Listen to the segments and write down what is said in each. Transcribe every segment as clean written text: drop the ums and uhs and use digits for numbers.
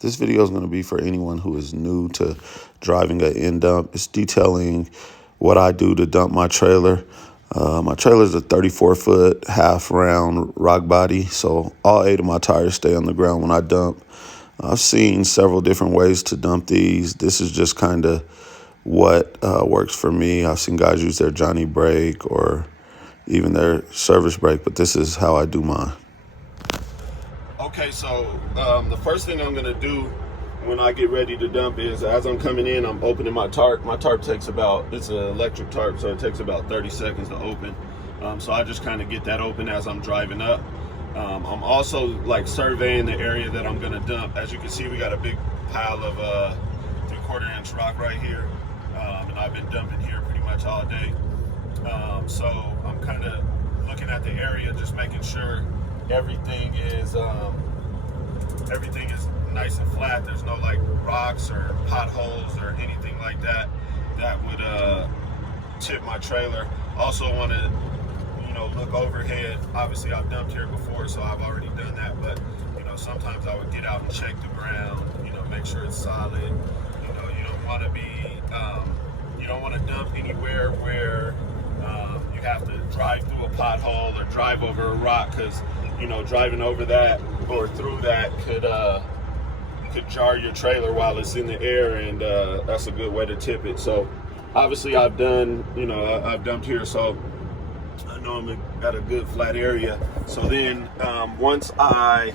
This video is going to be for anyone who is new to driving an end dump. It's detailing what I do to dump my trailer. My trailer is a 34-foot half-round rock body, so all 8 of my tires stay on the ground when I dump. I've seen several different ways to dump these. This is just kind of what works for me. I've seen guys use their Johnny brake or even their service brake, but this is how I do mine. Okay, so the first thing I'm gonna do when I get ready to dump is, as I'm coming in, I'm opening my tarp. My tarp takes it's an electric tarp, so it takes about 30 seconds to open. So I just kind of get that open as I'm driving up. I'm also like surveying the area that I'm gonna dump. As you can see, we got a big pile of 3/4 inch rock right here. And I've been dumping here pretty much all day. So I'm kind of looking at the area, just making sure everything is nice and flat. There's no like rocks or potholes or anything like that would tip my trailer. Also want to look overhead. Obviously I've dumped here before, so I've already done that, but sometimes I would get out and check the ground, make sure it's solid. You don't want to be you don't want to dump anywhere where you have to drive through a pothole or drive over a rock, because driving over that or through that could jar your trailer while it's in the air, and that's a good way to tip it. So obviously I've dumped here, so I know I'm got a good flat area. So then once I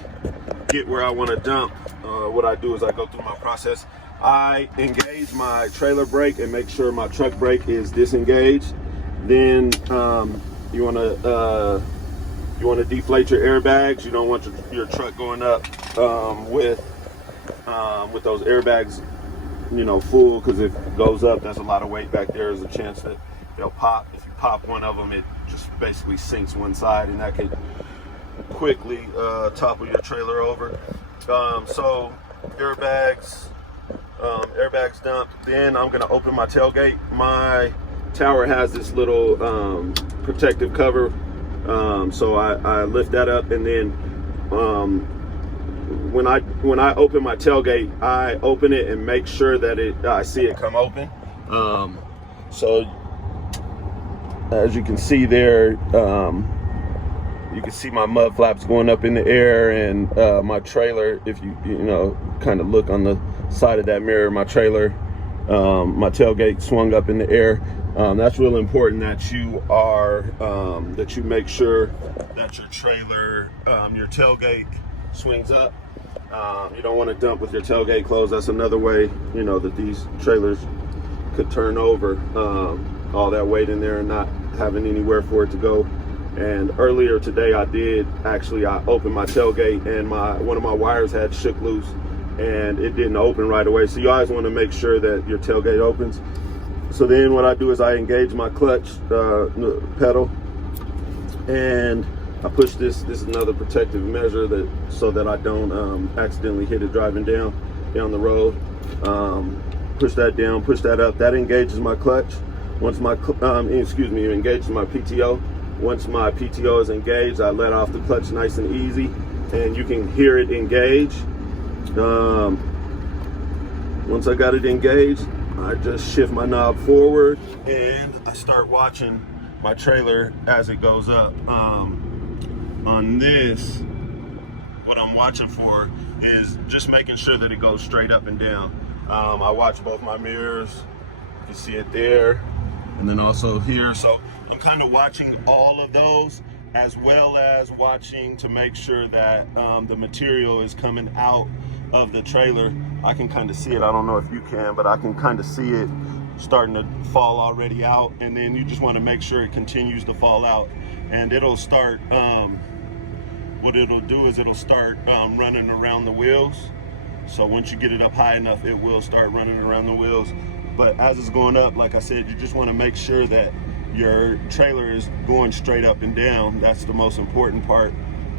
get where I want to dump, what I do is I go through my process. I engage my trailer brake and make sure my truck brake is disengaged. Then you want to deflate your airbags. You don't want your truck going up with those airbags full, because if it goes up, there's a lot of weight back there. There's a chance that they'll pop. If you pop one of them, it just basically sinks one side, and that could quickly topple your trailer over. So airbags dumped. Then I'm gonna open my tailgate. My tower has this little protective cover, so I lift that up, and then when I open my tailgate, I open it and make sure that I see it come open. So as you can see there, you can see my mud flaps going up in the air, and my trailer, if you kind of look on the side of that mirror, my trailer, my tailgate swung up in the air. That's really important that you make sure that your trailer, your tailgate swings up. You don't want to dump with your tailgate closed. That's another way that these trailers could turn over, all that weight in there and not having anywhere for it to go. And earlier today I opened my tailgate, and one of my wires had shook loose and it didn't open right away. So you always want to make sure that your tailgate opens. So then what I do is I engage my clutch pedal, and I push this. This is another protective measure so that I don't accidentally hit it driving down the road. Push that down, push that up. That engages my clutch. Once my engages my PTO. Once my PTO is engaged, I let off the clutch nice and easy, and you can hear it engage. Once I got it engaged, I just shift my knob forward and I start watching my trailer as it goes up. On this, what I'm watching for is just making sure that it goes straight up and down. I watch both my mirrors. You can see it there, and then also here. So I'm kind of watching all of those, as well as watching to make sure that the material is coming out of the trailer. I can kind of see it. I don't know if you can, but I can kind of see it starting to fall already out. And then you just want to make sure it continues to fall out, and it'll start what it'll do is it'll start running around the wheels. So once you get it up high enough, it will start running around the wheels. But as it's going up, like I said, you just want to make sure that your trailer is going straight up and down. That's the most important part,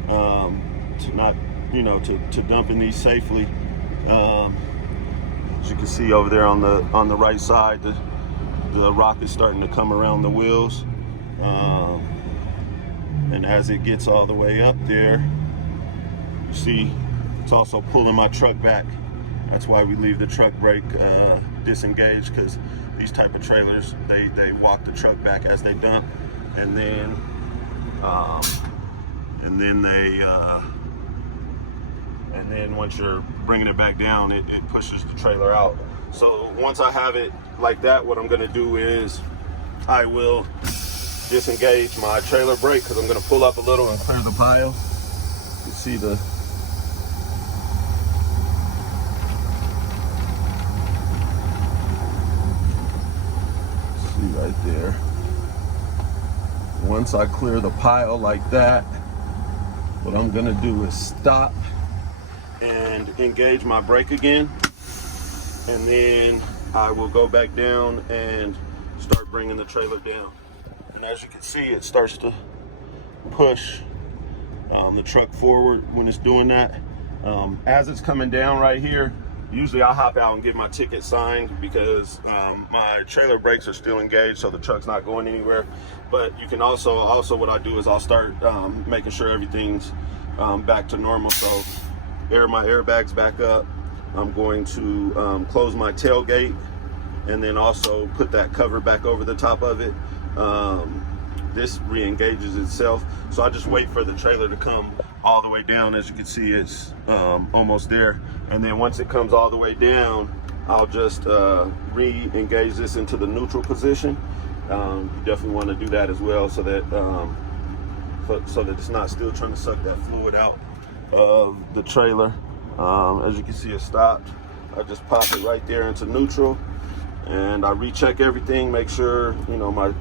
to not to dumping these safely. As you can see over there on the right side, the rock is starting to come around the wheels, and as it gets all the way up there, you see it's also pulling my truck back That's why we leave the truck brake disengaged, because these type of trailers, they walk the truck back as they dump, and then once you're bringing it back down, it pushes the trailer out. So once I have it like that, what I'm gonna do is I will disengage my trailer brake, because I'm gonna pull up a little and clear the pile. You see the right there. Once I clear the pile like that, what I'm gonna do is stop and engage my brake again, and then I will go back down and start bringing the trailer down. And as you can see, it starts to push the truck forward when it's doing that. As it's coming down right here, usually I'll hop out and get my ticket signed, because my trailer brakes are still engaged, so the truck's not going anywhere. But you can also what I do is I'll start making sure everything's back to normal. So air my airbags back up. I'm going to close my tailgate, and then also put that cover back over the top of it. This re-engages itself, so I just wait for the trailer to come all the way down. As you can see, it's almost there, and then once it comes all the way down, I'll just re-engage this into the neutral position. You definitely want to do that as well, so that it's not still trying to suck that fluid out of the trailer. As you can see, it stopped. I just pop it right there into neutral, and I recheck everything, make sure, you know, my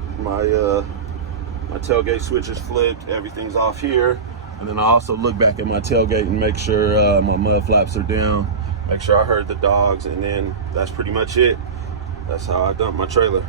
tailgate switch is flipped, everything's off here. And then I also look back at my tailgate and make sure my mud flaps are down, make sure I heard the dogs, and then that's pretty much it. That's how I dump my trailer.